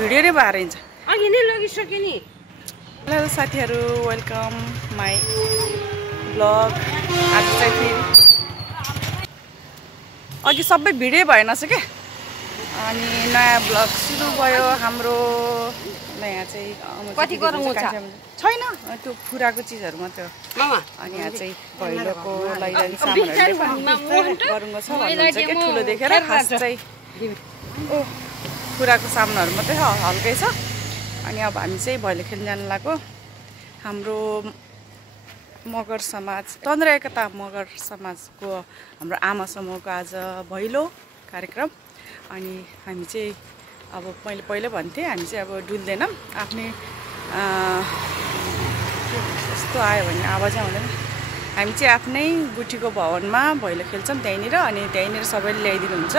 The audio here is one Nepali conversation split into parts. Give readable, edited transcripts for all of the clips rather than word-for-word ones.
भिडियो नै भएर हुन्छ अघि नै लगिसके नि। हेलो साथीहरू, वेलकम माई ब्लग। आज चाहिँ फेरि अघि सबै भिडियो भएनछ क्या, अनि नयाँ ब्लग सुरु भयो हाम्रो। यहाँ चाहिँ कति गरौँ छैन, त्यो फुराको चिजहरू मात्रै हो। अनि यहाँ चाहिँ भैलोको लैजाने सामानहरू गरुङ्गो छ भन्नुहुन्छ क्या, ठुलो देखेर। खास चाहिँ फुराको सामानहरू मात्रै हल्कै छ। अनि अब हामी चाहिँ भैलो खेल्न जानु लाग्यो। हाम्रो मगर समाज, तन्त्र एकता मगर समाजको हाम्रो आमा समूहको आज भैलो कार्यक्रम। अनि हामी चाहिँ अब मैले पहिला भन्थेँ, हामी चाहिँ अब डुल्दैनौँ। आफ्नै यस्तो आयो भने आवाजै आउँदैन। हामी चाहिँ आफ्नै गुठीको भवनमा भैलो खेल्छौँ त्यहीँनिर। अनि त्यहीँनिर सबैले ल्याइदिनुहुन्छ।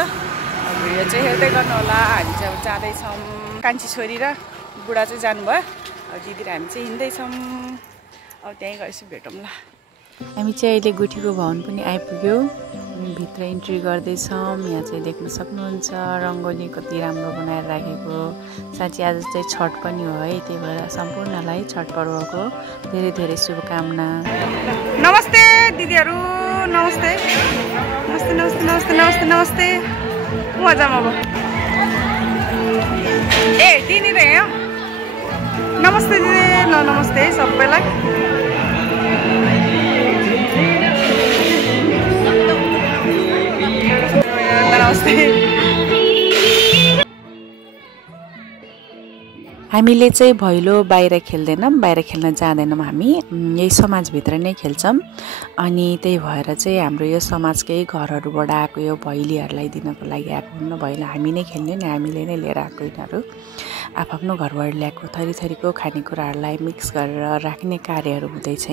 भिडियो चाहिँ हेर्दै गर्नु होला। हामी चाहिँ अब जाँदैछौँ, कान्छी छोरी र बुढा चाहिँ जानुभयो। अब दिदी र हामी चाहिँ हिँड्दैछौँ। अब त्यहीँ गएपछि भेटौँ ल। हामी चाहिँ अहिले गुठीको भवन पनि आइपुग्यो। भित्र इन्ट्री गर्दैछौँ। यहाँ चाहिँ देख्न सक्नुहुन्छ रङ्गोली कति राम्रो बनाएर राखेको। साँच्चै आज चाहिँ छठ पनि हो है, त्यही भएर सम्पूर्णलाई छठ पर्वको धेरै धेरै शुभकामना। नमस्ते दिदीहरू, नमस्ते नमस्ते नमस्ते नमस्ते नमस्ते नमस्ते। मजा अब ए त्यहीँनिर यहाँ नमस्ते दिदी। ल नमस्ते सबैलाई। नमस्ते। हामीले चाहिँ भैलो बाहिर खेल्दैनौँ, बाहिर खेल्न जाँदैनौँ। हामी यही समाजभित्र नै खेल्छौँ। अनि त्यही भएर चाहिँ हाम्रो यो समाजकै घरहरूबाट आएको यो भैलीहरूलाई दिनको लागि आएको हुन्न। भैलो हामी नै खेल्ने नि, हामीले नै लिएर आएको यिनीहरू आफ्नो घरबाट ल्याएको थरी थरीको खानेकुराहरूलाई मिक्स गरेर राख्ने कार्यहरू हुँदैछ।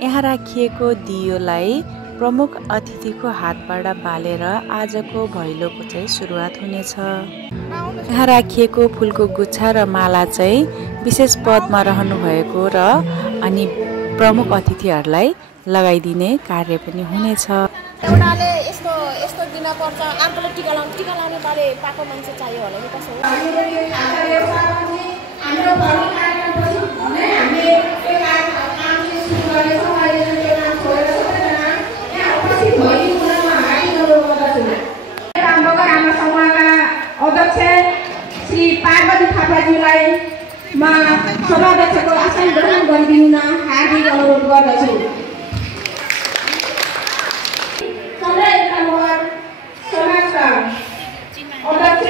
यहाँ राखिएको दियोलाई प्रमुख अतिथिको हातबाट बालेर आजको भैलोको चाहिँ सुरुवात हुनेछ। यहाँ राखिएको फुलको गुच्छा र माला चाहिँ विशेष पदमा रहनु भएको र अनि प्रमुख अतिथिहरूलाई लगाइदिने कार्य पनि हुनेछ। एउटाले यस्तो यस्तो दिन पर्छ, अर्कोले टिका लाउने बारे पाएको मान्छे चाहियो होला नि। कसो हो अध्यक्ष श्री पार्वती थापाज्यूलाई म सभाध्यक्षको आसन ग्रहण गरिदिन हार्दिक अनुरोध गर्दछु। समाजका अध्यक्ष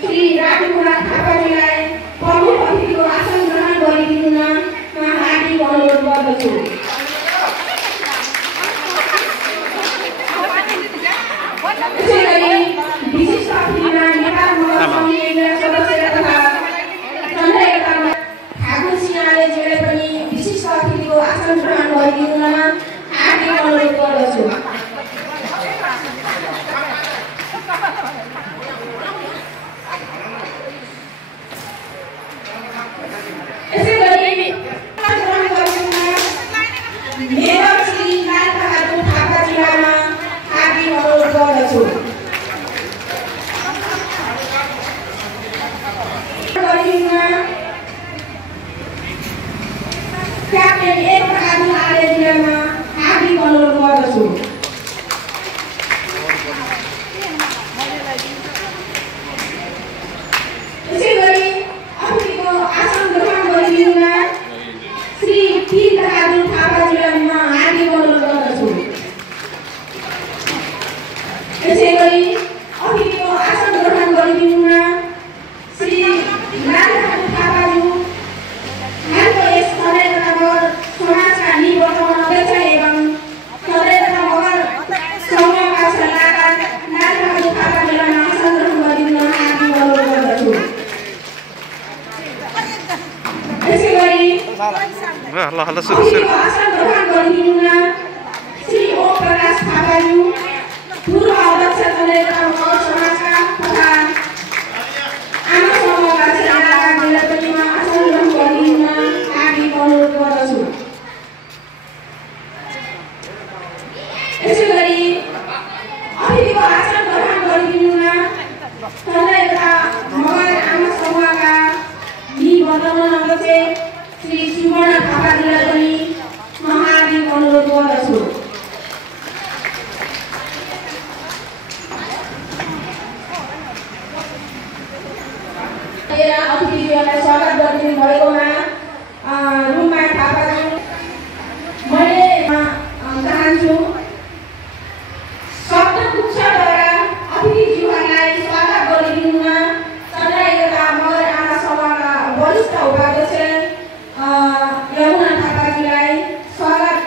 श्री राजकुमार थापाज्यूलाई प्रमुख अतिथिको आसन ग्रहण गरिदिन म हार्दिक अनुरोध गर्दछु। विशिष्ट अतिथिमा नेपाल मगर समितिका सदस्य तथा तन्त्र एकता ठाकुर सिंहले पनि विशिष्ट अतिथिको आसन ग्रहण गरिदिन हार्दिक अनुरोध गर्दछु। यसै गरी ग्रहण गरिदिन मेयर श्री लालबहादुर थापाज्यूलाई हार्दिक अनुरोध गर्दछु। क्याप्टेन एक बहादुर आर्यजीमा हार्दिक अनुरोध गर्दछु। यसै गरी अतिथिको आसन ग्रहण गरिदिन श्री तीन बहादुर थापाज्यूलाई म हार्दिक अनुरोध गर्दछु। यसै गरी अतिथिको आसन ग्रहण गरिदिन श्री लालबहादुर थापाज्यू हालको यस तन्त्र समाजका निवर्तमान अध्यक्ष एवं तन्त्र मगर समूहका सल्लाहकार लालबहादुर थापाज्यूलाई आसन ग्रहण गरिदिन हार्दिक अनुरोध गर्दछु। यसै गरी अतिथिको आसन ग्रहण गरिदिन श्री ओम प्रकाश थापाज्यू पूर्व अध्यक्ष जननेता मगर समाजका तथा आमा समूहका सदस्यहरूलाई पनि आसन ग्रहण गरिदिन हार्दिक अनुरोध गर्दछु। यसैगरी अतिथिको आसन ग्रहण गरिदिनुमा जननेता मगर आमा समूहका वर्तमान अध्यक्ष श्री सुवर्ण थापाज्यूलाई पनि म हार्दिक अनुरोध गर्दछु। अतिथिज्यूलाई स्वागत गरिदिनु भएकोमा रुमा थापाज्यू मैले चाहन्छु शब्दगुच्छद्वारा अतिथिज्यूहरूलाई स्वागत गरिदिनुमा जननायकता मगर आमा सभाका वरिष्ठ उपाध्यक्ष यमुना थापाज्यूलाई स्वागत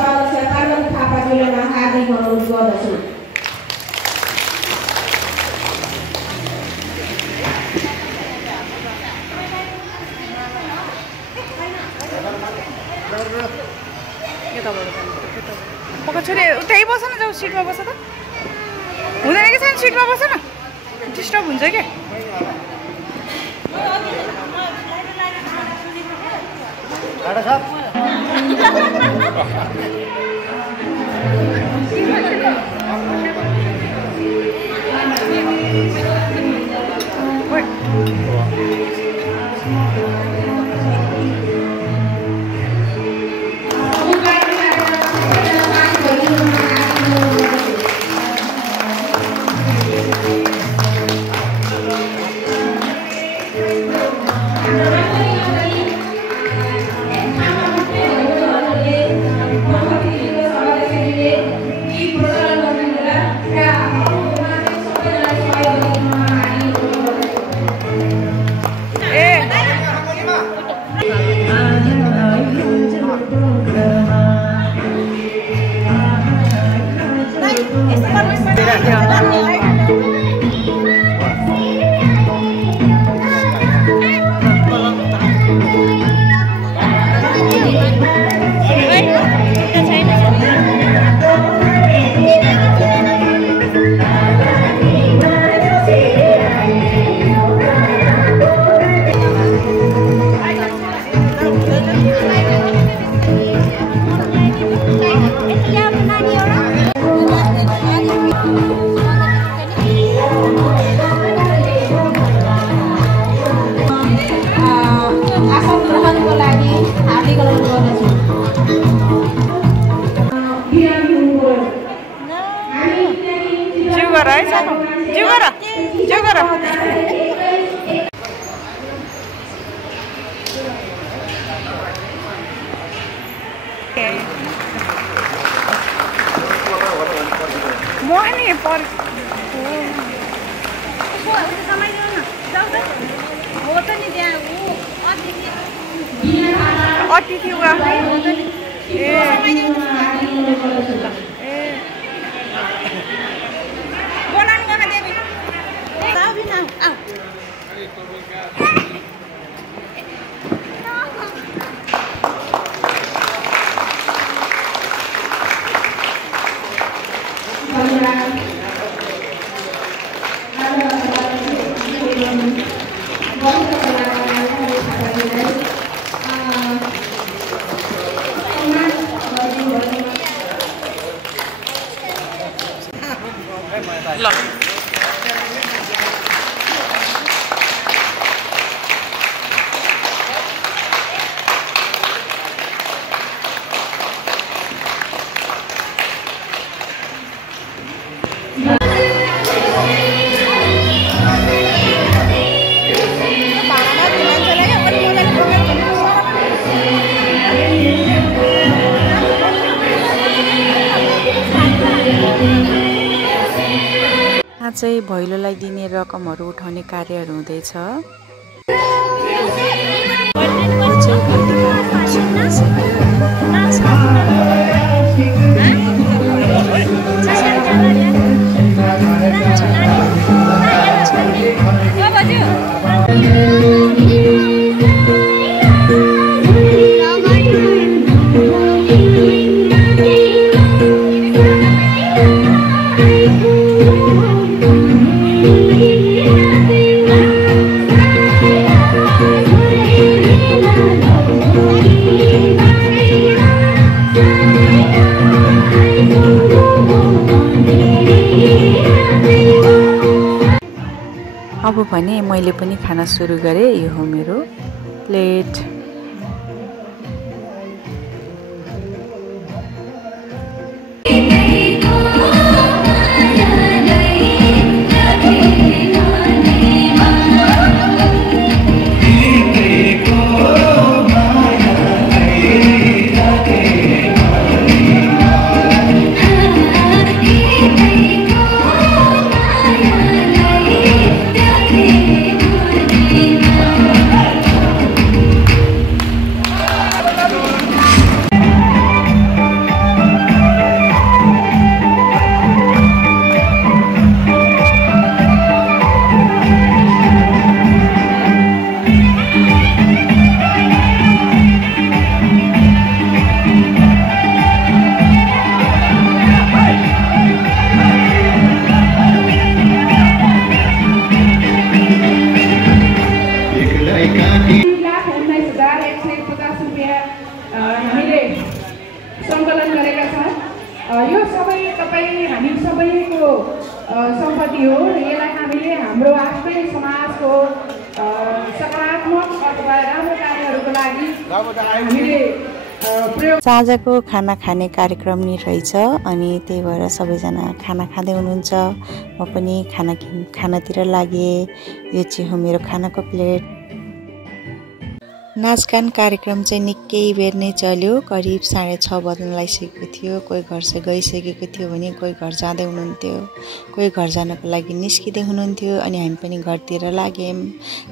अध्यक्ष पार्वती थापाज्यूलाई म हार्दिक अनुरोध गर्दछु। छोरी उतै बस न, जाऊ सिटमा बस त। हुँदैन कि छैन, सिटमा बस न, डिस्टर्ब हुन्छ क्या। अतिथि चाहिँ भैलोलाई दिने रकमहरू उठाउने कार्यहरू हुँदैछ। अब भने मैले पनि खाना सुरु गरेँ। यो हो मेरो प्लेट। सङ्कलन गरेका छन्। यो सबै हामी सबैको सम्पत्ति हो र यसलाई हामीले हाम्रो आफ्नै समाजको सकारात्मक अथवा राम्रो कार्यहरूको लागि हामीले साँझको खाना खाने कार्यक्रम नि रहेछ अनि त्यही भएर सबैजना खाना खाँदै हुनुहुन्छ। म पनि खानातिर लागेँ। यो चाहिँ हो मेरो खानाको प्लेट। नाचगान कार्यक्रम चाहिँ निकै बेर नै चल्यो। करिब 6:30 बज्न लागिसकेको थियो। कोही घर चाहिँ गइसकेको थियो भने कोही घर जाँदै हुनुहुन्थ्यो, कोही घर जानको लागि निस्किँदै हुनुहुन्थ्यो अनि हामी पनि घरतिर लाग्यौँ।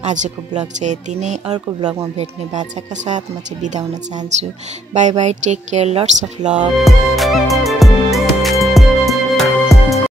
आजको ब्लग चाहिँ यति नै। अर्को ब्लगमा भेट्ने बाचाका साथ म चाहिँ बिदा हुन चाहन्छु। Bye bye, take care, lots of love.